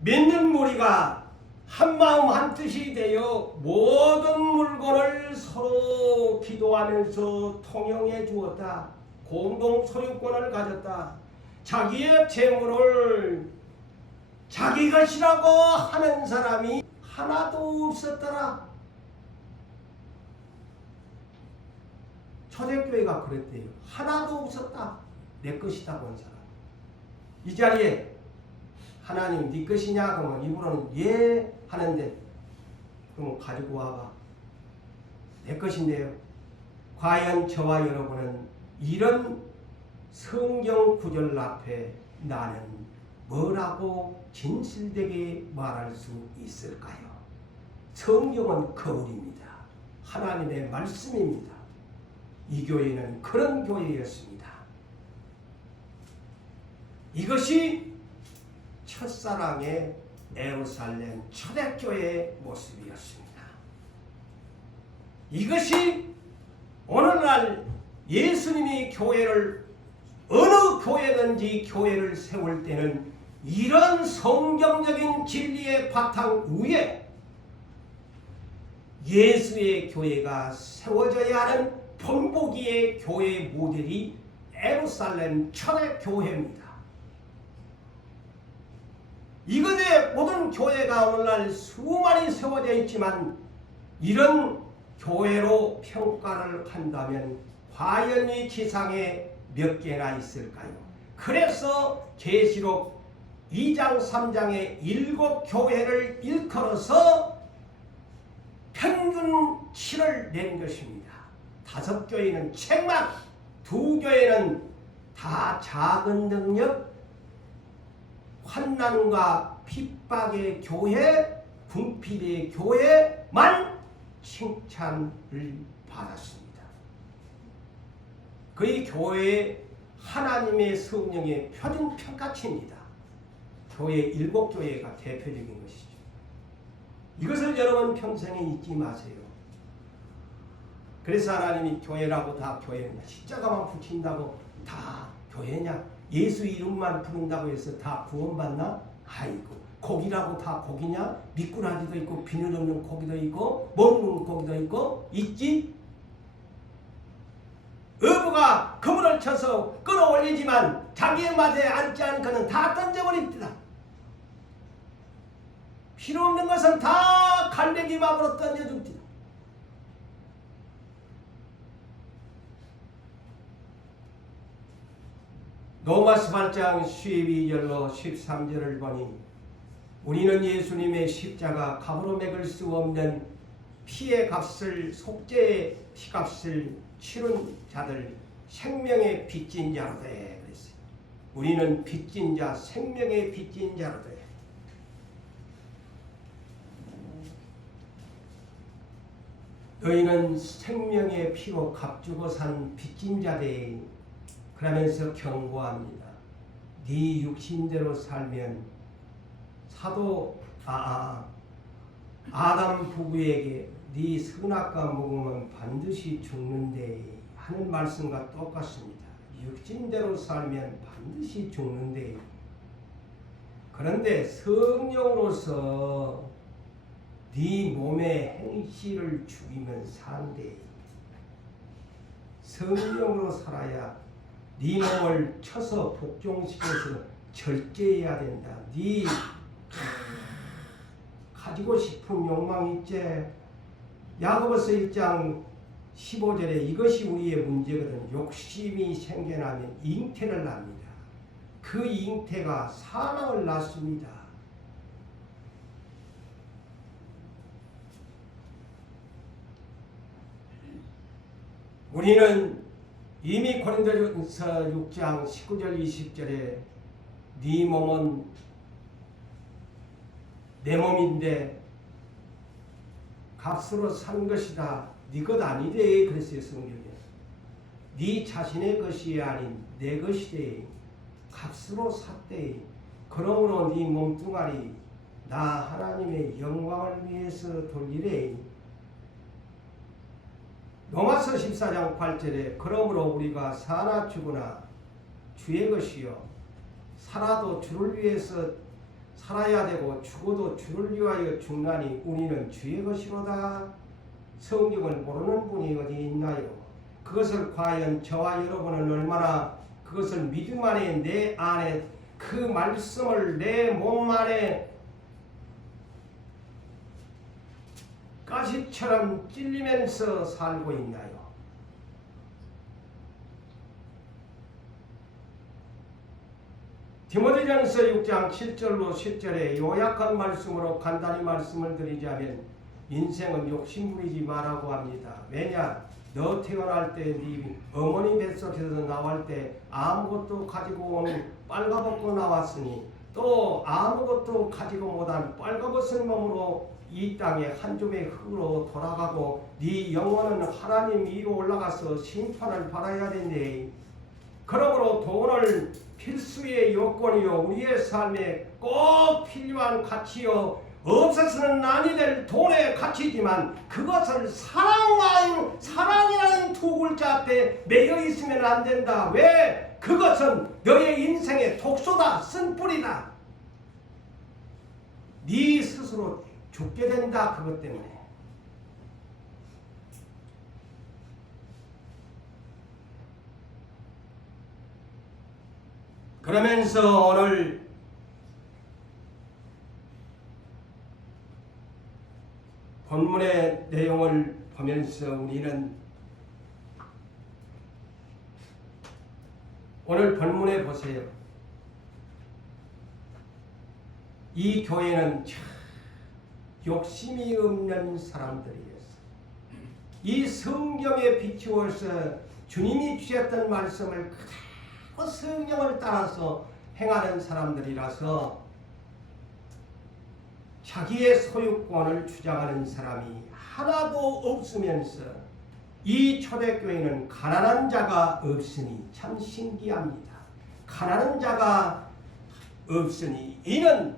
믿는 무리가 한마음 한뜻이 되어 모든 물건을 서로 기도하면서 통용해 주었다. 공동 소유권을 가졌다. 자기의 재물을 자기 것이라고 하는 사람이 하나도 없었더라. 초대교회가 그랬대요. 하나도 없었다. 내 것이다고 한 사람. 이 자리에 하나님 네 것이냐? 그러면 입으로는 예 하는데 그럼 가지고 와봐. 내 것인데요. 과연 저와 여러분은 이런 성경 구절 앞에 나는 뭐라고 진실되게 말할 수 있을까요? 성경은 거울입니다. 하나님의 말씀입니다. 이 교회는 그런 교회였습니다. 이것이 첫사랑의 예루살렘 초대교회의 모습이었습니다. 이것이 오늘날 예수님이 교회를 어느 교회든지 교회를 세울 때는 이런 성경적인 진리의 바탕 위에 예수의 교회가 세워져야 하는 본보기의 교회 모델이 예루살렘 초대교회입니다. 이것에 모든 교회가 오늘날 수많이 세워져 있지만 이런 교회로 평가를 한다면 과연 이 지상에 몇 개나 있을까요? 그래서 계시록 2장 3장의 7교회를 일컬어서 평균치를 낸 것입니다. 5교회는 책망, 2교회는 다 작은 능력, 환난과 핍박의 교회, 궁핍의 교회만 칭찬을 받았습니다. 그의 교회의 하나님의 성령의 표준 평가치입니다. 교회 7교회가 대표적인 것이죠. 이것을 여러분 평생에 잊지 마세요. 그래서 하나님이 교회라고 다 교회냐, 십자가만 붙인다고 다 교회냐, 예수 이름만 부른다고 해서 다 구원받나? 아이고, 고기라고 다 고기냐? 미꾸라지도 있고 비늘 없는 고기도 있고 먹는 고기도 있고 있지? 어부가 그물을 쳐서 끌어올리지만 자기의 맛에 앉지 않은 그는 다 던져버립니다. 필요 없는 것은 다 갈매기 밥으로 던져줍니다. 로마서 8장 12절로 13절을 보니 우리는 예수님의 십자가 값으로 매길 수 없는 피의 값을, 속죄의 피값을 치른 자들, 생명의 빚진 자로 돼 그랬어요. 우리는 빚진 자, 생명의 빚진 자로 돼. 너희는 생명의 피로 값주고 산 빚진 자들. 그러면서 경고합니다. 네 육신대로 살면 사도 아담 부부에게 네 선악과 먹으면 반드시 죽는데 하는 말씀과 똑같습니다. 육신대로 살면 반드시 죽는데, 그런데 성령으로서 네 몸의 행실을 죽이면 산대. 성령으로 살아야 네 몸을 쳐서 복종시켜서 절제해야 된다. 네 가지고 싶은 욕망 있지? 야고보서 1장 15절에 이것이 우리의 문제거든. 욕심이 생겨나면 잉태를 납니다. 그 잉태가 사망을 낳습니다. 우리는 이미 고린도전서 6장 19절 20절에 네 몸은 내 몸인데 값으로 산 것이다. 네 것 아니되 그랬어요. 성경에. 네 자신의 것이 아닌 내 것이되 값으로 샀되 그러므로 네 몸뚱아리 나 하나님의 영광을 위해서 돌리래. 로마서 14장 8절에 그러므로 우리가 사나 죽으나 주의 것이요 살아도 주를 위해서 살아야 되고 죽어도 주를 위하여 죽나니 우리는 주의 것이로다. 성경을 모르는 분이 어디 있나요? 그것을 과연 저와 여러분은 얼마나 그것을 믿음 안에 내 안에 그 말씀을 내 몸 안에 가시처럼 찔리면서 살고 있나요? 디모데전서 6장 7절로 10절에 요약한 말씀으로 간단히 말씀을 드리자면 인생은 욕심부리지 말라고 합니다. 왜냐? 너 태어날 때 네 어머니 뱃속에서 나올 때 아무것도 가지고 오는 빨가벗고 나왔으니 또 아무것도 가지고 못한 빨가벗은 몸으로 이 땅에 한 줌의 흙으로 돌아가고 네 영혼은 하나님 위로 올라가서 심판을 받아야 된대. 그러므로 돈을 필수의 요건이요 우리의 삶에 꼭 필요한 가치요 없어서는 아니 될 돈의 가치지만 그것을 사랑이라는 두 글자 앞에 매여 있으면 안 된다. 왜? 그것은 너의 인생의 독소다. 쓴뿌리다. 네 스스로 죽게 된다. 그것 때문에. 그러면서 오늘 본문의 내용을 보면서 우리는 오늘 본문에 보세요. 이 교회는 욕심이 없는 사람들이었어요. 이 성경에 비추어서 주님이 주셨던 말씀을 그대로 성경을 따라서 행하는 사람들이라서 자기의 소유권을 주장하는 사람이 하나도 없으면서 이 초대교회는 가난한 자가 없으니 참 신기합니다. 가난한 자가 없으니 이는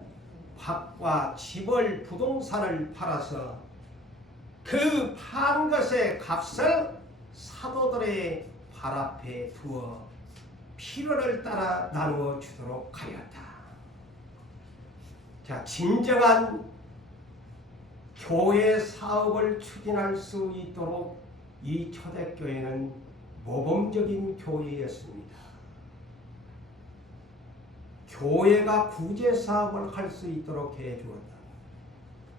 밭과 집을 부동산을 팔아서 그 판 것의 값을 사도들의 발 앞에 두어 필요를 따라 나누어 주도록 하였다. 자, 진정한 교회 사업을 추진할 수 있도록 이 초대교회는 모범적인 교회였습니다. 교회가 구제 사업을 할 수 있도록 해주었다.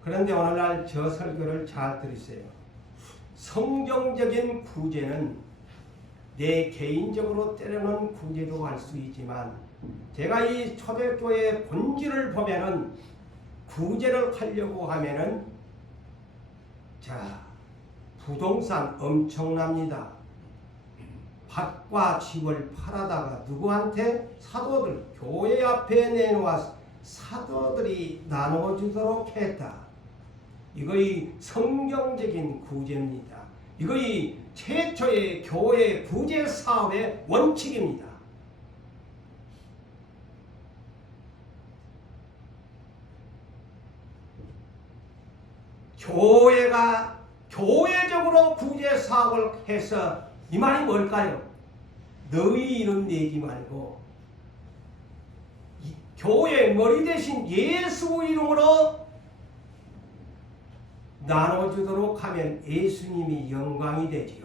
그런데 오늘날 저 설교를 잘 들으세요. 성경적인 구제는 내 개인적으로 때려놓은 구제도 할 수 있지만 제가 이 초대교회의 본질을 보면은 구제를 하려고 하면은 자 부동산 엄청납니다. 밭과 집을 팔아다가 누구한테? 사도들 교회 앞에 내놓아 사도들이 나눠주도록 했다. 이거의 성경적인 구제입니다. 이거의 최초의 교회 구제 사업의 원칙입니다. 교회가 교회적으로 구제 사업을 해서 이 말이 뭘까요? 너희 이름 내지 말고 교회 머리 대신 예수 이름으로 나눠주도록 하면 예수님이 영광이 되지요.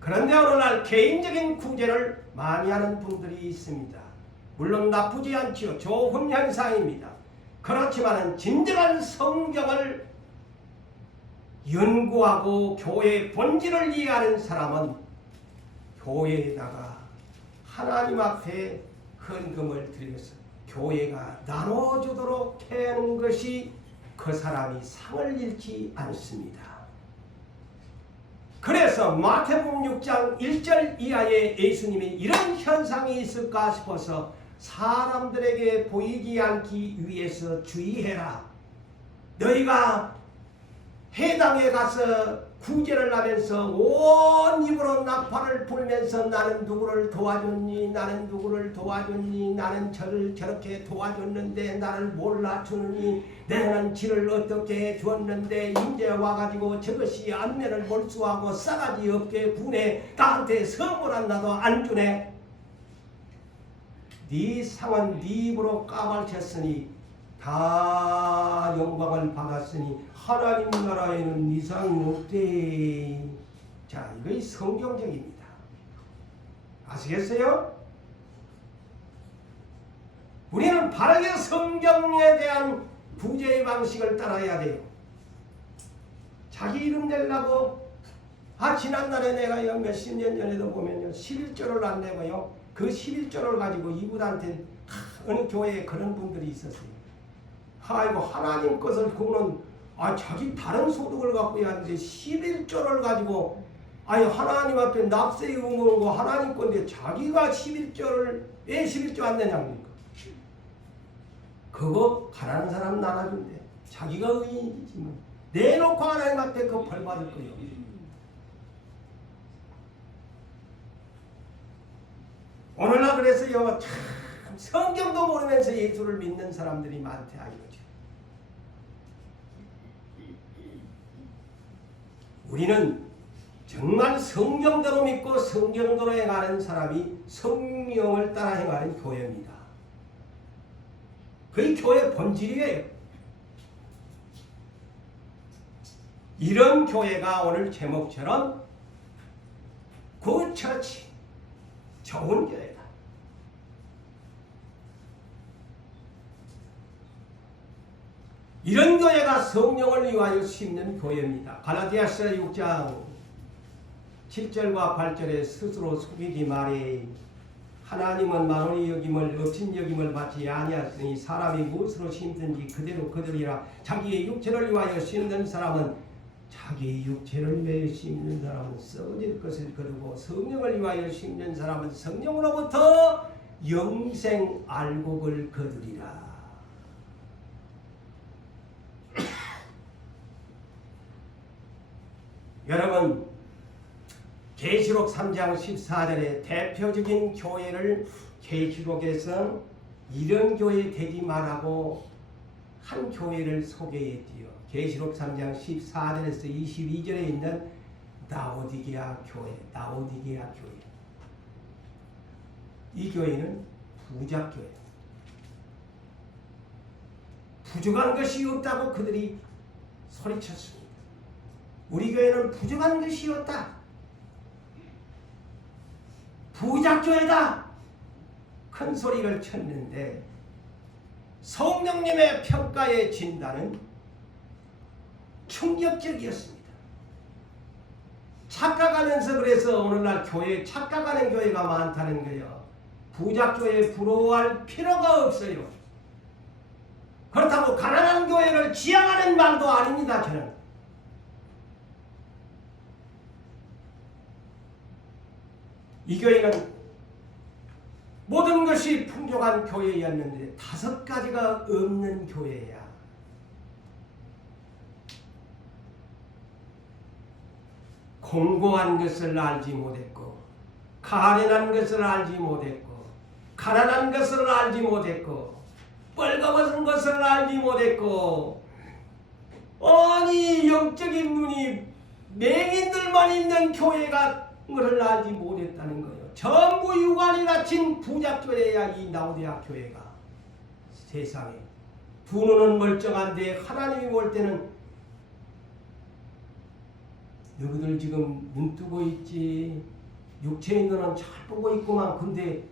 그런데 오늘날 개인적인 구제를 많이 하는 분들이 있습니다. 물론 나쁘지 않지요. 좋은 현상입니다. 그렇지만 진정한 성경을 연구하고 교회의 본질을 이해하는 사람은 교회에다가 하나님 앞에 헌금을 드려서 교회가 나눠주도록 하는 것이 그 사람이 상을 잃지 않습니다. 그래서 마태복음 6장 1절 이하에 예수님이 이런 현상이 있을까 싶어서 사람들에게 보이지 않기 위해서 주의해라. 너희가 해당에 가서 구제를 하면서 온 입으로 나팔을 불면서 나는 누구를 도와줬니, 나는 누구를 도와줬니, 나는 저를 저렇게 도와줬는데 나를 몰라주느니 내는 지를 어떻게 해주었는데 이제 와가지고 저것이 안면을 몰수하고 싸가지 없게 군에 나한테 선물 하나도 안 주네. 네 상은 네 입으로 까발쳤으니 다 영광을 받았으니 하나님 나라에는 이상 없대. 자, 이거 성경적입니다. 아시겠어요? 우리는 바르게 성경에 대한 구제의 방식을 따라야 돼요. 자기 이름 내려고 지난날에 내가 몇십 년 전에도 보면요 11조를 안 내고요 그 11조를 가지고 이분한테 어느 교회에 그런 분들이 있었어요. 아이고 하나님 것을 그거는 자기 다른 소득을 갖고 해야 하는데 11조를 가지고 하나님 앞에 납세 의무고 하나님 건데 자기가 11조를 왜 11조 안 내냐입니까? 그거 가난한 사람 나눠준대. 자기가 의인이지만 내놓고 하나님 앞에 그거 벌 받을 거예요. 오늘날 그래서요 참 성경도 모르면서 예수를 믿는 사람들이 많대 이거죠. 우리는 정말 성경대로 믿고 성경대로 행하는 사람이 성령을 따라 행하는 교회입니다. 그게 교회 본질이에요. 이런 교회가 오늘 제목처럼 굿 처치, 좋은 교회다. 이런 교회가 성령을 위하여 심는 교회입니다. 갈라디아서 6장 7절과 8절에 스스로 속이지 말에 하나님은 만원의 여김을 없인 여김을 받지 아니하시니 사람이 무엇으로 심든지 그대로 거두리라. 자기의 육체를 위하여 심는 사람은 자기의 육체를 위하여 심는 사람은 썩어질 것을 거두고 성령을 위하여 심는 사람은 성령으로부터 영생 알곡을 거두리라. 여러분 계시록 3장 14절에 대표적인 교회를 계시록에서 이런 교회 되지 말라고 한 교회를 소개했지요. 계시록 3장 14절에서 22절에 있는 라오디게아 교회, 라오디게아 교회. 이 교회는 부작교회. 부족한 것이 없다고 그들이 소리쳤습니다. 우리 교회는 부족한 것이 없다. 부작교회다. 큰 소리를 쳤는데 성령님의 평가의 진단은 충격적이었습니다. 착각하면서 그래서 오늘날 교회에 착각하는 교회가 많다는 거예요. 부작교회에 부러워할 필요가 없어요. 그렇다고 가난한 교회를 지향하는 말도 아닙니다. 저는. 이 교회는 모든 것이 풍족한 교회였는데 5가지가 없는 교회야. 공고한 것을 알지 못했고, 가련한 것을 알지 못했고, 가난한 것을 알지 못했고, 뻘거벗은 것을 알지 못했고, 아니 영적인 눈이 맹인들만 있는 교회가 를 알지 못했다는 거예요. 전부 유관이 닫힌 부작교회야. 이 라오디게아 교회가 세상에 두 눈은 멀쩡한데 하나님이 볼 때는 너희들 지금 눈 뜨고 있지, 육체인 너는 잘 보고 있구만. 근데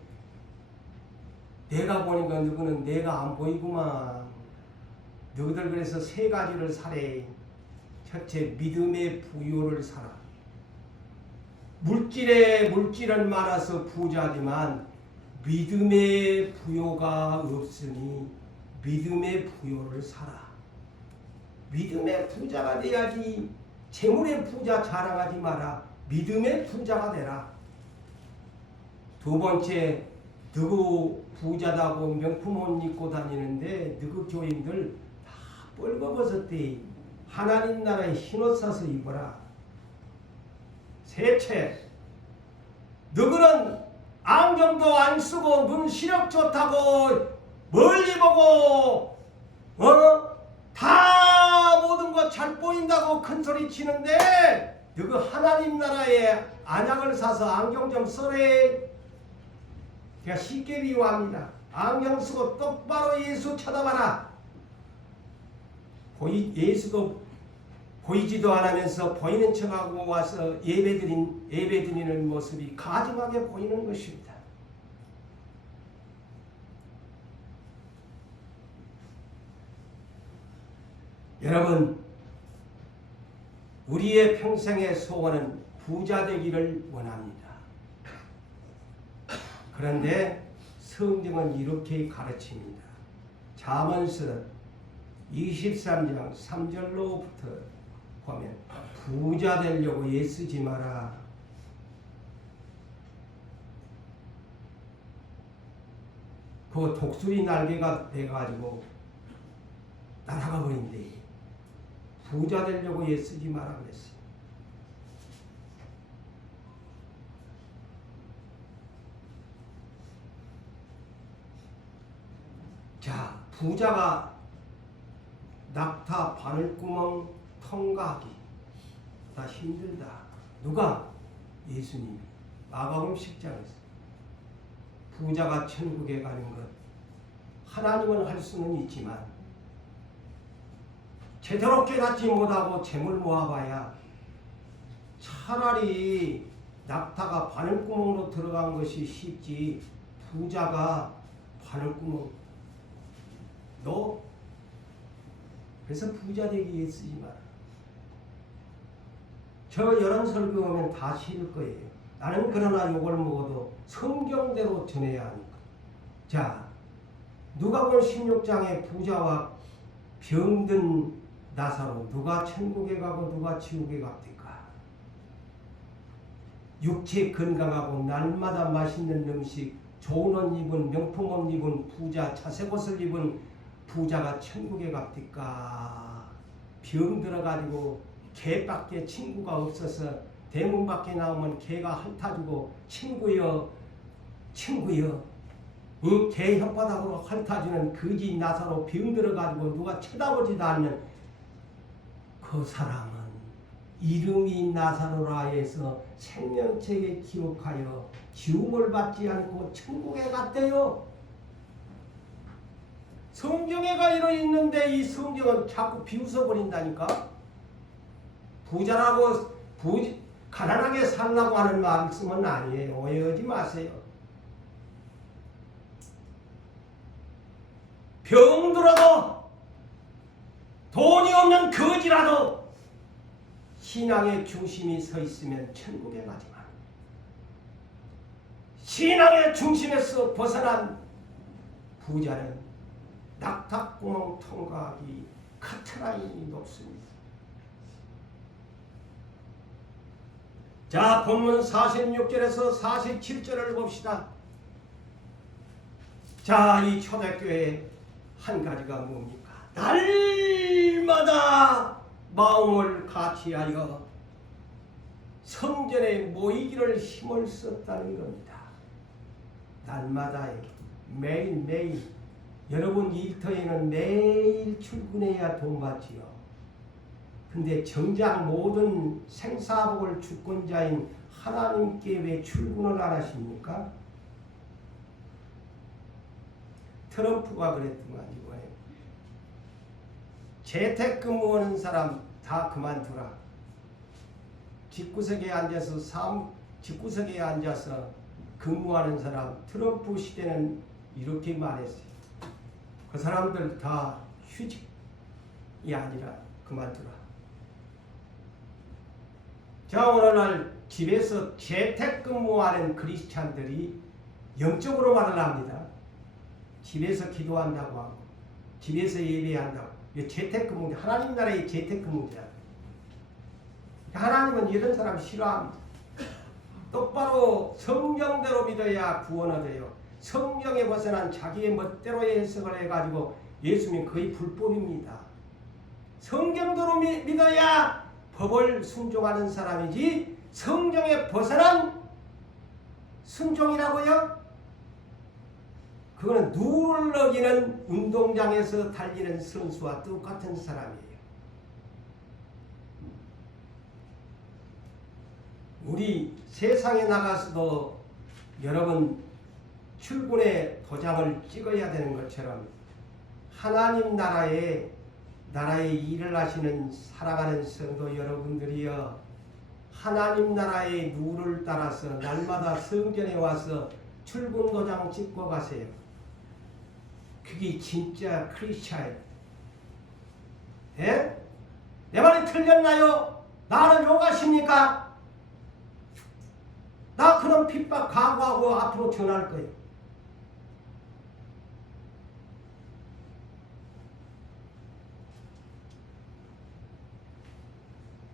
내가 보니까 너희는 내가 안 보이구만. 너희들 그래서 3가지를 사래. 첫째, 믿음의 부요를 사라. 물질은 많아서 부자지만 믿음의 부요가 없으니 믿음의 부요를 사라. 믿음의 부자가 돼야지 재물의 부자 자랑하지 마라. 믿음의 부자가 되라. 두 번째, 너그 부자다고 명품 옷 입고 다니는데 너그 교인들 다 뻘거벗었대. 하나님 나라에 흰옷 사서 입어라. 셋째, 너그는 안경도 안 쓰고 눈 시력 좋다고 멀리 보고 다 모든 것 잘 보인다고 큰소리 치는데 너그 하나님 나라에 안약을 사서 안경 좀 써래. 제가 쉽게 비유합니다. 안경 쓰고 똑바로 예수 쳐다봐라. 예수도 보이지도 않으면서 보이는 척하고 와서 예배드리는 모습이 가증하게 보이는 것입니다. 여러분, 우리의 평생의 소원은 부자 되기를 원합니다. 그런데 성경은 이렇게 가르칩니다. 잠언서 23장 3절로부터 보면 부자 되려고 애쓰지 마라. 그 독수리 날개가 돼가지고 날아가 버린대. 부자 되려고 애쓰지 마라 그랬어요. 자, 부자가 낙타, 바늘구멍 통과하기 다 힘들다. 누가? 예수님이. 마가복음 10장에서 부자가 천국에 가는 것 하나님은 할 수는 있지만 제대로 깨닫지 못하고 재물 모아봐야 차라리 낙타가 바늘구멍으로 들어간 것이 쉽지 부자가 바늘구멍 너 그래서 부자 되기 애쓰지 마라. 저 이런 설교하면 다 싫을 거예요. 나는 그러나 욕을 먹어도 성경대로 전해야 하니까. 자, 누가복음 16장에 부자와 병든 나사로 누가 천국에 가고 누가 지옥에 갑니까? 육체 건강하고 날마다 맛있는 음식, 좋은 옷 입은 명품 옷 입은 부자, 자색 옷을 입은 부자가 천국에 갑니까? 병 들어가지고 개밖에 친구가 없어서 대문 밖에 나오면 개가 핥아주고 친구여 이 개 혓바닥으로 핥아주는 거지 나사로 병 들어가지고 누가 쳐다보지도 않는 그 사람은 이름이 나사로라 해서 생명책에 기록하여 지움을 받지 않고 천국에 갔대요. 성경에가 이러 있는데 이 성경은 자꾸 비웃어버린다니까. 부자라고 가난하게 살라고 하는 말씀은 아니에요. 오해하지 마세요. 병들어도 돈이 없는 거지라도 신앙의 중심이 서 있으면 천국에 가지만 신앙의 중심에서 벗어난 부자는 낙타구멍 통과하기 카트라인이 높습니다. 자, 본문 46절에서 47절을 봅시다. 자, 이 초대교회 한 가지가 뭡니까? 날마다 마음을 같이하여 성전에 모이기를 힘을 썼다는 겁니다. 날마다 매일매일 여러분 일터에는 매일 출근해야 돈 받지요. 근데 정작 모든 생사복을 주권자인 하나님께 왜 출근을 안 하십니까? 트럼프가 그랬더만 이번에 재택근무하는 사람 다 그만두라. 집구석에 앉아서 근무하는 사람 트럼프 시대는 이렇게 말했어요. 그 사람들 다 휴직이 아니라 그만두라. 자, 오늘날 집에서 재택근무하는 크리스찬들이 영적으로 말을 합니다. 집에서 기도한다고 하고 집에서 예배한다고. 재택근무, 하나님 나라의 재택근무자. 하나님은 이런 사람 싫어합니다. 똑바로 성경대로 믿어야 구원 얻어요. 성경에 벗어난 자기의 멋대로의 해석을 해가지고 예수님이 거의 불법입니다. 성경대로 믿어야 법을 순종하는 사람이지 성경에 벗어난 순종이라고요? 그거는 누를 어기는 운동장에서 달리는 선수와 똑같은 사람이에요. 우리 세상에 나가서도 여러분 출근의 도장을 찍어야 되는 것처럼 하나님 나라에 일을 하시는 사랑하는 성도 여러분들이여, 하나님 나라의 누를 따라서 날마다 성전에 와서 출근 도장 찍고 가세요. 그게 진짜 크리스찬이에요. 예? 내 말이 틀렸나요? 나를 욕하십니까? 나 그런 핍박 각오하고 앞으로 전할 거예요.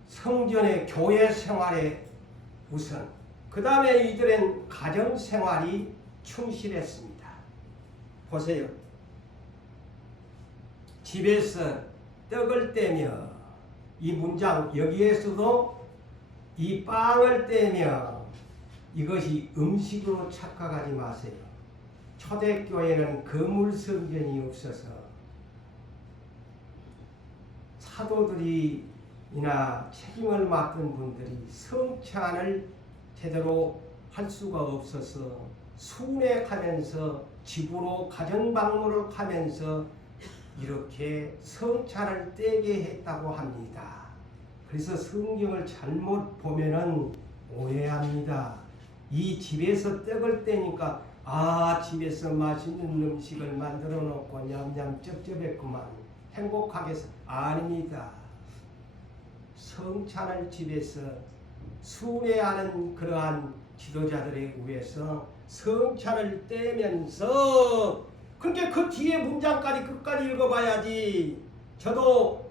성전의 교회 생활에 우선, 그 다음에 이들은 가정 생활이 충실했습니다. 보세요. 집에서 떡을 떼며, 이 문장 여기에서도 이 빵을 떼며, 이것이 음식으로 착각하지 마세요. 초대교회는 거물 성전이 없어서 사도들이나 책임을 맡은 분들이 성찬을 제대로 할 수가 없어서 순회하면서 집으로 가정 방문을 하면서 이렇게 성찬을 떼게 했다고 합니다. 그래서 성경을 잘못 보면은 오해합니다. 이 집에서 떡을 떼니까 집에서 맛있는 음식을 만들어 놓고 냠냠 쩝쩝했구만 행복하게 아닙니다. 성찬을 집에서 순회하는 그러한 지도자들에 의해서 성찬을 떼면서, 그러니까 그 뒤에 문장까지 끝까지 읽어봐야지. 저도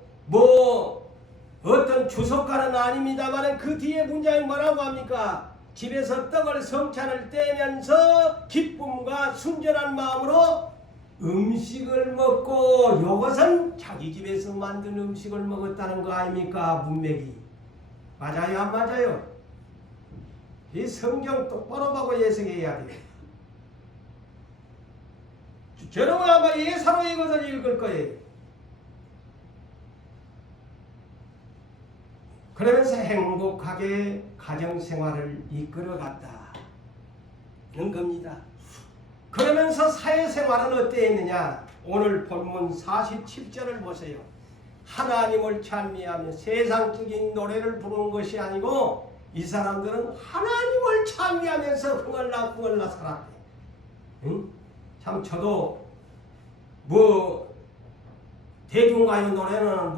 어떤 주석가는 아닙니다만 그 뒤에 문장이 뭐라고 합니까? 집에서 떡을 성찬을 떼면서 기쁨과 순전한 마음으로 음식을 먹고, 이것은 자기 집에서 만든 음식을 먹었다는 거 아닙니까? 문맥이 맞아요 안 맞아요? 이 성경 똑바로 보고 해석해야 돼요. 여러분 아마 예사로 이것을 읽을 거예요. 그러면서 행복하게 가정생활을 이끌어갔다는 겁니다. 그러면서 사회생활은 어땠느냐? 오늘 본문 47절을 보세요. 하나님을 찬미하며 세상적인 노래를 부르는 것이 아니고 이 사람들은 하나님을 찬미하면서 흥얼라 살았대. 응? 참 저도 대중가요 노래는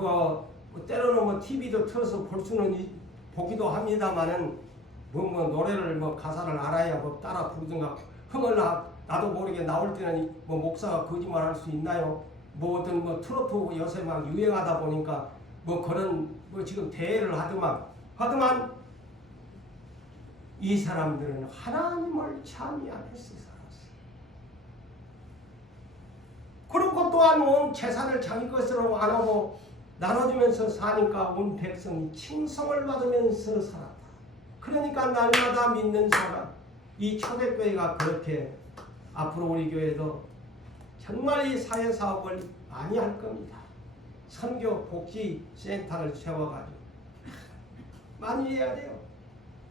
때로는 TV도 틀어서 볼 수는 보기도 합니다만은 노래를 가사를 알아야 따라 부르든가 흥얼라 나도 모르게 나올 때는 목사가 거짓말할 수 있나요? 어떤 트로트 요새 막 유행하다 보니까 그런 지금 대회를 하더만 이 사람들은 하나님을 찬미하면서 살았어요. 그리고 또한 온 재산을 자기 것으로 안 하고 나눠주면서 사니까 온 백성이 칭송을 받으면서 살았다. 그러니까 날마다 믿는 사람, 이 초대교회가 그렇게 앞으로 우리 교회도 정말 이 사회사업을 많이 할 겁니다. 선교 복지센터를 세워가지고 많이 해야 돼요.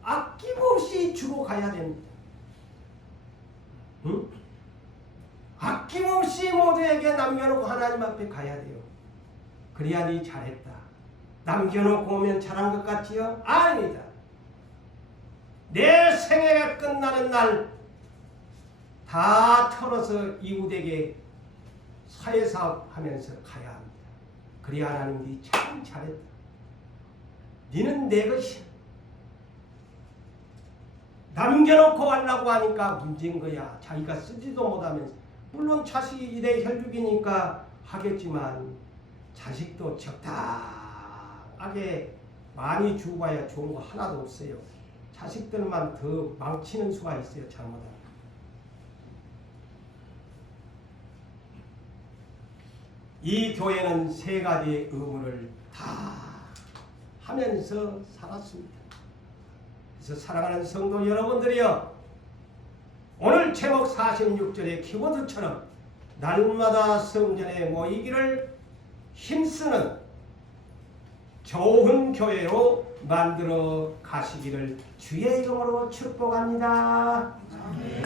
아낌없이 주고 가야 됩니다. 응? 아낌없이 모두에게 남겨놓고 하나님 앞에 가야 돼요. 그래야 니 잘했다. 남겨놓고 오면 잘한 것 같지요? 아닙니다. 내 생애가 끝나는 날 다 털어서 이웃에게 사회사업 하면서 가야 합니다. 그래야 하나님이 참 잘했다. 니는 내 것이야. 남겨놓고 하려고 하니까 문제인 거야. 자기가 쓰지도 못하면서. 물론 자식이 일의 혈육이니까 하겠지만 자식도 적당하게 많이 주고봐야 좋은 거 하나도 없어요. 자식들만 더 망치는 수가 있어요. 잘못하면. 이 교회는 세 가지의 의무를 다 하면서 살았습니다. 그래서 사랑하는 성도 여러분들이여, 오늘 제목 46절의 키워드처럼 날마다 성전에 모이기를 힘쓰는 좋은 교회로 만들어 가시기를 주의 이름으로 축복합니다. 아멘.